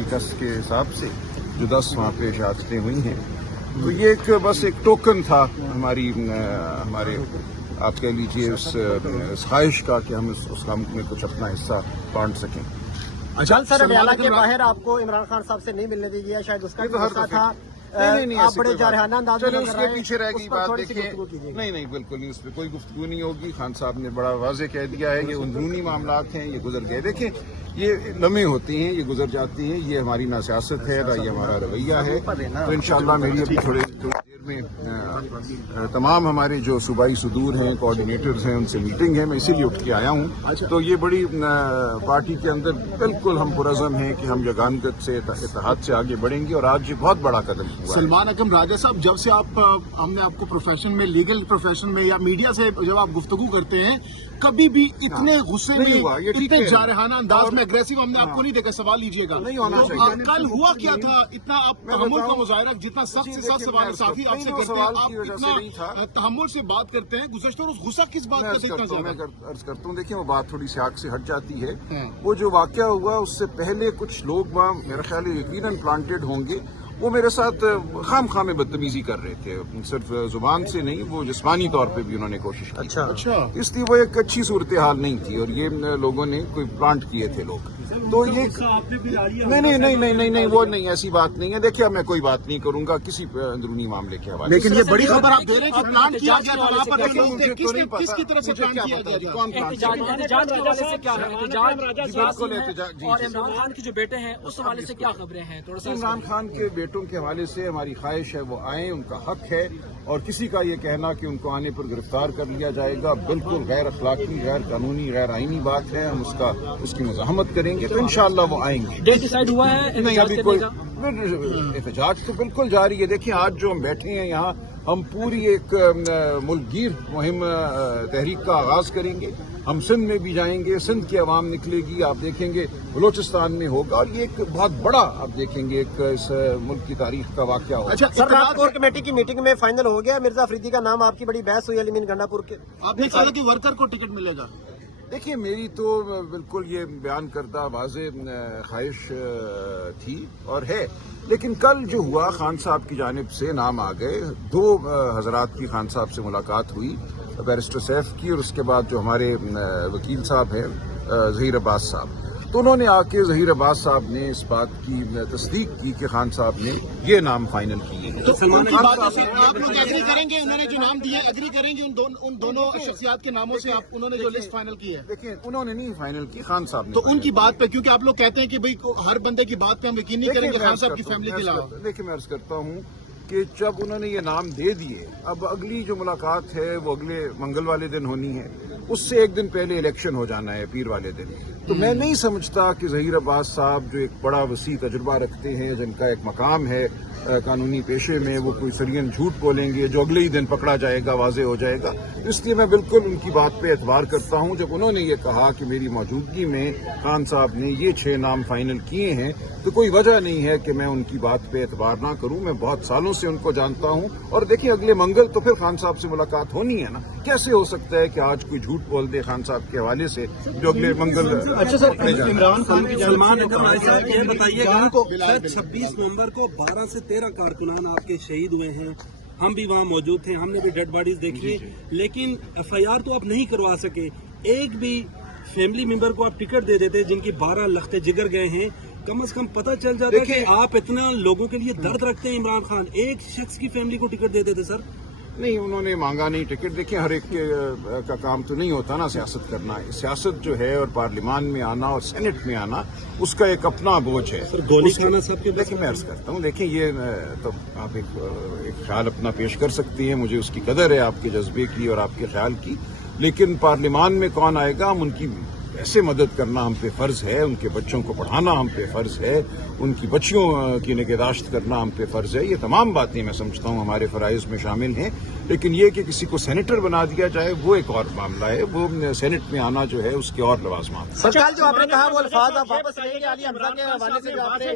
Faeces के हिसाब से जो 10 वहाँ पे शहादतें हुई हैं। तो ये बस एक टोकन था हमारे आप कह लीजिए उस ख्वाहिश का कि हम उस काम में कुछ अपना हिस्सा बांट सकें। अच्छा सर, अडयाला के बाहर आपको इमरान खान साहब से नहीं मिलने दी गया, शायद उसका भी गुस्सा था। नहीं, आप बड़े जारहाना अंदाज में उसके पीछे रह गई बात। देखिए नहीं बिल्कुल नहीं, उस पर कोई गुफ्तगू नहीं होगी। खान साहब ने बड़ा वाज़ेह कह दिया है, ये अंदरूनी मामलात हैं, ये गुजर गए। देखिए ये लम्हे होती हैं, ये गुजर जाती हैं, ये हमारी ना सियासत है ना ये हमारा रवैया है। तो इंशाअल्लाह मेरी अभी थोड़ी देर में तमाम हमारे जो सूबाई सुदूर हैं, कोऑर्डिनेटर्स हैं, उनसे मीटिंग है। मैं इसीलिए उठ के आया हूँ। तो ये बड़ी पार्टी के अंदर बिल्कुल हम पुरज़म हैं कि हम जगानगत से इत्तेहाद से आगे बढ़ेंगे और आज ये बहुत बड़ा कदम हुआ। सलमान अकरम राजा साहब, जब से हमने आपको प्रोफेशन में, लीगल प्रोफेशन में या मीडिया से जब आप गुफ्तगू करते हैं, कभी भी इतने गुस्से में, इतने जारहाना अंदाज में एग्रेसिव हमने आपको नहीं देखा। सवाल लीजिएगा नहीं होना चाहिए। कल हुआ क्या था? इतना आप तहम्मुल का मुजाहरा, जितना सख्त से सख्त सवाल साथी आपसे करते हैं, आप इतना तहम्मुल से बात करते हैं, गुज़श्ता रोज़ गुस्सा किस बात का इतना ज्यादा? मैं अर्ज करता हूँ, देखिए वो बात थोड़ी सी आग से हट जाती है। वो जो वाकया हुआ उससे पहले कुछ लोग वहाँ मेरा ख्याल है यकीनन प्लांटेड होंगे, वो मेरे साथ खाम में बदतमीजी कर रहे थे। सिर्फ जुबान से नहीं, वो जिस्मानी तौर पे भी उन्होंने कोशिश की। अच्छा। इसलिए वो एक अच्छी सूरत हाल नहीं थी और ये लोगों ने कोई प्लांट किए थे लोग। तो ये नहीं वो नहीं, ऐसी बात नहीं है। देखिए मैं कोई बात नहीं करूंगा किसी अंदरूनी मामले के हवाले। लेकिन ये बड़ी खबर आप दे रहे हैं कि प्लान किया गया था वहाँ पर, किसकी तरफ से प्लान किया गया? कौन और इमरान खान के जो बेटे हैं उस हवाले से क्या खबरें हैं? थोड़ा सा इमरान खान के बेटों के हवाले से हमारी ख्वाहिश है वो आए, उनका हक है। और किसी का ये कहना कि उनको आने पर गिरफ्तार कर लिया जाएगा बिल्कुल गैर अखलाकी, गैर कानूनी, गैर आईनी बात है। हम उसकी मज़ाहमत करेंगे तो इंशाअल्लाह वो आएंगे। डेट डिसाइड हुआ है? नहीं अभी कोई एहतजाज तो बिल्कुल जारी है। देखिए आज जो हम बैठे हैं यहाँ, हम पूरी एक मुल्कगीर मुहिम तहरीक का आगाज करेंगे। हम सिंध में भी जाएंगे, सिंध की आवाम निकलेगी, आप देखेंगे बलूचिस्तान में होगा और ये एक बहुत बड़ा आप देखेंगे एक इस मुल्क की तारीख का वाकया होगा। अच्छा सर, रात कोर कमेटी की मीटिंग में फाइनल हो गया, मिर्जा अफरीदी का नाम, आपकी बड़ी बहस हुई अलीमीन गंडापुर के, आपने कहा कि वर्कर को टिकट मिलेगा। देखिए मेरी तो बिल्कुल ये बयान करदा वाज़ेह ख्वाहिश थी और है, लेकिन कल जो हुआ खान साहब की जानिब से नाम आ गए। 2 हजरात की खान साहब से मुलाकात हुई, बैरिस्टर सैफ की और उसके बाद जो हमारे वकील साहब हैं ज़हीर अब्बास साहब, तो उन्होंने आके ज़हीर अब्बास साहब ने इस बात की तस्दीक की कि खान साहब ने ये नाम फाइनल किए हैं। तो उनकी बातों से आप लोग एग्री करेंगे? उन्होंने जो नाम दिया एग्री करेंगे उन दोनों शख्सियात के नामों से? आप उन्होंने जो लिस्ट फाइनल की है? देखिए उन्होंने नहीं फाइनल की, खान साहब ने। तो उनकी बात पे, क्योंकि आप लोग कहते हैं कि भाई हर बंदे की बात पे हम यकीन नहीं करेंगे खान साहब की फैमिली के अलावा। देखिए मैं अर्ज करता हूँ कि जब उन्होंने ये नाम दे दिए, अब अगली जो मुलाकात है वो अगले मंगल वाले दिन होनी है, उससे एक दिन पहले इलेक्शन हो जाना है पीर वाले दिन। तो मैं नहीं समझता कि ज़हीर अब्बास साहब जो एक बड़ा वसी तजुर्बा रखते हैं, जिनका एक मकाम है कानूनी पेशे में, वो कोई सरियन झूठ बोलेंगे जो अगले ही दिन पकड़ा जाएगा, वाज़ेह हो जाएगा। इसलिए मैं बिल्कुल उनकी बात पे एतबार करता हूँ। जब उन्होंने ये कहा कि मेरी मौजूदगी में खान साहब ने ये 6 नाम फाइनल किए हैं, तो कोई वजह नहीं है कि मैं उनकी बात पे एतबार ना करूँ। मैं बहुत सालों से उनको जानता हूँ और देखिए अगले मंगल तो फिर खान साहब से मुलाकात होनी है ना। कैसे हो सकता है कि आज कोई झूठ बोल दे खान साहब के हवाले से जो अगले मंगल। अच्छा सर, इमरान खान की सलमान अकरम साहब ये बताइएगा, सर 26 नवंबर को 12 से 13 कारकुनान आपके शहीद हुए हैं, हम भी वहाँ मौजूद थे, हमने भी डेड बॉडीज देखी, लेकिन FIR तो आप नहीं करवा सके। एक भी फैमिली मेंबर को आप टिकट दे देते जिनकी 12 लख्ते जिगर गए हैं, कम से कम पता चल जाता कि आप इतना लोगों के लिए दर्द रखते हैं। इमरान खान एक शख्स की फैमिली को टिकट दे देते सर। नहीं, उन्होंने मांगा नहीं टिकट। देखिए हर एक का काम तो नहीं होता ना सियासत करना। सियासत जो है और पार्लियामान में आना और सेनेट में आना, उसका एक अपना बोझ है। सर गोली खाना सब के, देखिए मैं अर्ज करता हूँ, देखिए ये तो आप एक ख्याल अपना पेश कर सकती हैं, मुझे उसकी कदर है आपके जज्बे की और आपके ख्याल की, लेकिन पार्लियामान में कौन आएगा, हम उनकी ऐसे मदद करना हम पे फर्ज है, उनके बच्चों को पढ़ाना हम पे फर्ज है, उनकी बच्चियों की निगहदाश्त करना हम पे फर्ज है। ये तमाम बातें मैं समझता हूँ हमारे फराइज में शामिल हैं, लेकिन ये कि किसी को सेनेटर बना दिया जाए वो एक और मामला है। वो सेनेट में आना जो है उसके और लवाजमात। सर कल जो आपने कहा वो अल्फाज आप वापस लेंगे अली हमजा के हवाले से जो आपने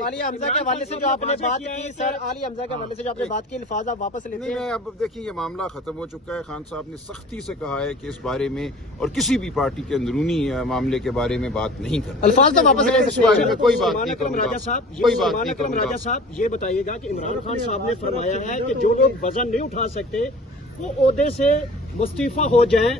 अली हमजा के हवाले से जो आपने बात की, सर अली हमजा के हवाले से जो आपने बात की, अल्फाज आप वापस लेते हैं? नहीं, अब देखिए ये मामला खत्म हो चुका है। खान साहब ने सख्ती से कहा है कि इस बारे में और किसी भी पार्टी के अंदरूनी मामले के बारे में बात नहीं करता। अल्फाज तो वापस ले इस बारे में कोई बात नहीं करूंगा, राजा साहब, कोई बात नहीं राजा करूंगा। साहब ये बताइएगा कि इमरान खान साहब ने फरमाया है कि जो लोग वजन नहीं उठा सकते वो ओहदे से मुस्तीफा हो जाएं,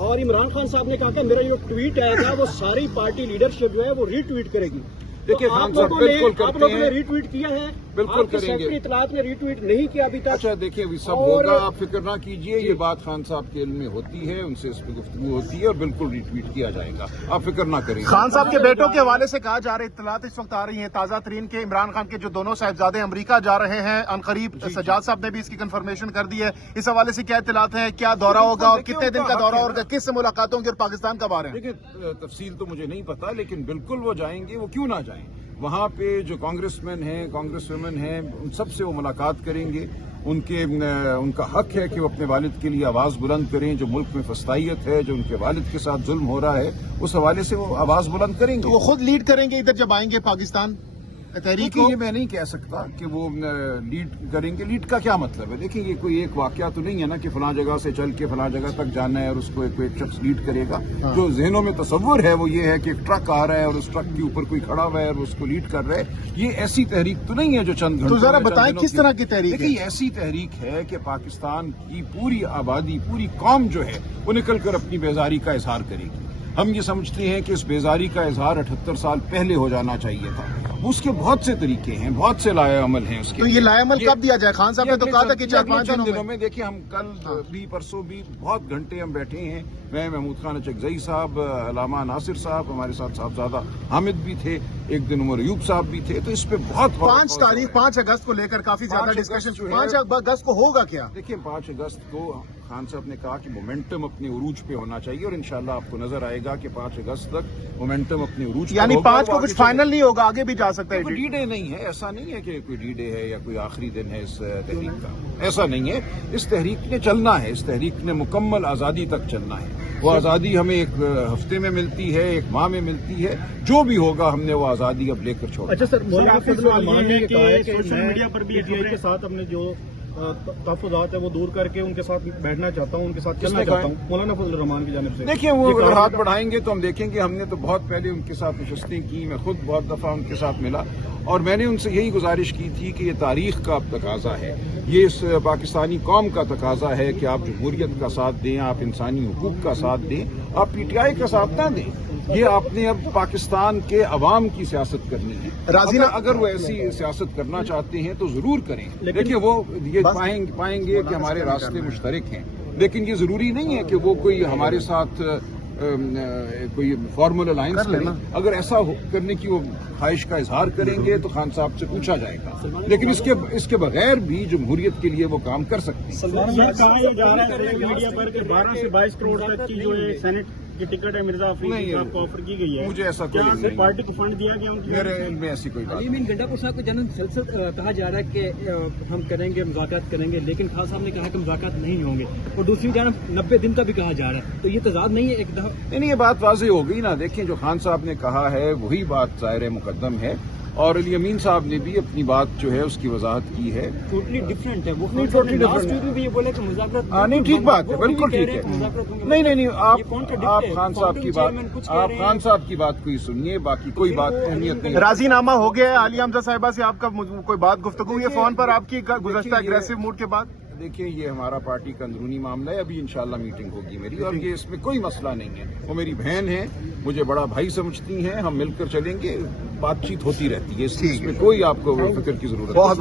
और इमरान खान साहब ने कहा कि मेरा जो ट्वीट आएगा वो सारी पार्टी लीडरशिप जो है वो रीट्वीट करेगी। देखिए तो खान आप साहब लोगों बिल्कुल ने रीट्वीट किया है, बिल्कुल आपके करेंगे। सेक्रेटरी इत्तलात ने रीट्वीट नहीं किया अभी तक। अच्छा देखिए अभी सब और- होगा, आप फिक्र ना कीजिए, ये बात खान साहब के इल्म में होती है, उनसे इस पर गुफ्तगू होती है और बिल्कुल रिट्वीट किया जाएगा, आप फिक्र ना करें। खान साहब के बेटों के हवाले से कहा जा रहा है, इत्तलात इस वक्त आ रही हैं ताजा तरीन के इमरान खान के जो दोनों साहिबजादे अमरीका जा रहे हैं अनकरीब, सजाद साहब ने भी इसकी कंफर्मेशन कर दी है। इस हवाले से क्या इत्तलात है, क्या दौरा होगा और कितने दिन का दौरा होगा, किससे मुलाकात होंगी और पाकिस्तान कब आ रहे हैं? देखिए तफसील तो मुझे नहीं पता, लेकिन बिल्कुल वो जाएंगे, वो क्यों ना जाएं। वहाँ पे जो कांग्रेसमैन हैं, कांग्रेस वुमेन हैं, उन सब से वो मुलाकात करेंगे। उनका हक है कि वो अपने वालिद के लिए आवाज़ बुलंद करें। जो मुल्क में फस्तायत है, जो उनके वालिद के साथ जुल्म हो रहा है, उस हवाले से वो आवाज़ बुलंद करेंगे। तो वो खुद लीड करेंगे इधर जब आएंगे पाकिस्तान तहरीक देखिए को? ये मैं नहीं कह सकता कि वो लीड करेंगे। लीड का क्या मतलब है? देखिए ये कोई एक वाकया तो नहीं है ना कि फलां जगह से चल के फलां जगह तक जाना है और उसको एक शख्स लीड करेगा। जो जहनों में तस्वुर है वो ये है कि एक ट्रक आ रहा है और उस ट्रक के ऊपर कोई खड़ा हुआ है और उसको लीड कर रहा है। ये ऐसी तहरीक तो नहीं है जो चंद तो घंटों जरा में, चंद बताएं दिनों किस तरह की तहरीक है? देखिए ऐसी तहरीक है कि पाकिस्तान की पूरी आबादी, पूरी कौम जो है वो निकल कर अपनी बेजारी का इजहार करेगी। हम ये समझते हैं कि इस बेजारी का इजहार 78 साल पहले हो जाना चाहिए था। उसके बहुत से तरीके हैं, बहुत से लाए अमल हैं उसके। तो ये लाएअमल कब दिया जाए? खान साहब ने तो कहा था कि 4-5 दिनों में। देखिए हम कल भी परसों भी बहुत घंटे हम बैठे हैं। मैं महमूद खान अचकजई साहब, अलामा नासिर साहब, हमारे साथ साहबजादा हामिद भी थे, एक दिन उमर अयूब साहब भी थे। तो इस पे बहुत 5 अगस्त को लेकर काफी ज्यादा 5 डिस्कशन। अगस्त जो है- 5 अगस्त को होगा क्या? देखिए 5 अगस्त को खान साहब ने कहा कि मोमेंटम अपने उरूज पे होना चाहिए और इंशाल्लाह आपको नजर आएगा कि 5 अगस्त तक मोमेंटम अपने उरूज पे यानी होगा। 5 को वो कुछ आगे फाइनल नहीं होगा, आगे भी जा सकता है। कोई डी डे नहीं है, ऐसा नहीं है कि कोई डी डे है या कोई आखिरी दिन है इस तहरीक का, ऐसा नहीं है। इस तहरीक ने चलना है, इस तहरीक ने मुकम्मल आज़ादी तक चलना है। वो आज़ादी हमें एक हफ्ते में मिलती है, एक माह में मिलती है, जो भी होगा हमने वो आज़ादी अब लेकर छोड़ा। अच्छा सर, मौलाना फजल रहमान ने कहा है कि सोशल मीडिया पर भी पीटीआई के साथ हमने जो तहफ़्फ़ुज़ात है वो दूर करके उनके साथ बैठना चाहता हूँ, उनके साथ चलना चाहता हूँ, मौलाना फजल रहमान की जानिब से। देखिए वो अगर हाथ बढ़ाएंगे तो हम देखेंगे। हमने तो बहुत पहले उनके साथ नशस्तें की, मैं खुद बहुत दफ़ा उनके साथ मिला और मैंने उनसे यही गुजारिश की थी कि ये तारीख का अब तकाजा है, ये इस पाकिस्तानी कौम का तकाजा है कि आप जमहूरियत का साथ दें, आप इंसानी हुकूक का साथ दें, आप पीटीआई का साथ ना दें। ये आपने अब पाकिस्तान के अवाम की सियासत करनी है। अगर वो ऐसी सियासत करना चाहते हैं तो जरूर करें। देखिए वो ये पाएंगे कि हमारे रास्ते मुश्तरक हैं, लेकिन ये जरूरी नहीं है कि वो कोई हमारे साथ कोई फॉर्मल अलायंस करें। अगर ऐसा करने की वो ख्वाहिश का इजहार करेंगे तो खान साहब से पूछा जाएगा, लेकिन इसके बगैर भी जमहूरियत के लिए वो काम कर सकते हैं। कहा जा रहा है मीडिया पर कि 12 से 22 करोड़ तक की जो है सेनेट की टिकट है मिर्जा अफरीदी को आपको ऑफर की गई है। मुझे ऐसा कोई क्या नहीं, पार्टी को फंड दिया गया उनकी? मेरे इल्म में ऐसी कोई बात नहीं। अलीमीन गंडापुर साहब को जन्म मुसलसल कहा जा रहा है कि हम करेंगे, मुज़ाकरात करेंगे, लेकिन खान साहब ने कहा कि मुज़ाकरात नहीं होंगे और दूसरी जानब 90 दिन का भी कहा जा रहा है। तो ये तजाद नहीं है एक दफा? नहीं, ये बात वाज़ेह हो गई ना। देखें जो खान साहब ने कहा है वही बात ज़ाहिर मुकद्दम है और अली अमीन साहब ने भी अपनी बात जो है उसकी वजाहत की है। टोटली डिफरेंट है वो। टोटली डिफरेंट में भी ये बोले कि मुज़ाकरात नहीं, ठीक बात है, बिल्कुल ठीक है। नहीं, आप खान साहब की बात को ही सुनिए, बाकी कोई बात अहमियत नहीं। राजीनामा हो गया है आलिया हमजा साहिबा से, आपका कोई बात गुफ्तगू हुई है फोन पर आपकी गुज़श्ता एग्रेसिव मूड के बाद? देखिए ये हमारा पार्टी का अंदरूनी मामला है, अभी इंशाल्लाह मीटिंग होगी मेरी और ये इसमें कोई मसला नहीं है। वो मेरी बहन है, मुझे बड़ा भाई समझती हैं, हम मिलकर चलेंगे, बातचीत होती रहती है, इसमें कोई आपको फिक्र की जरूरत नहीं। बहुत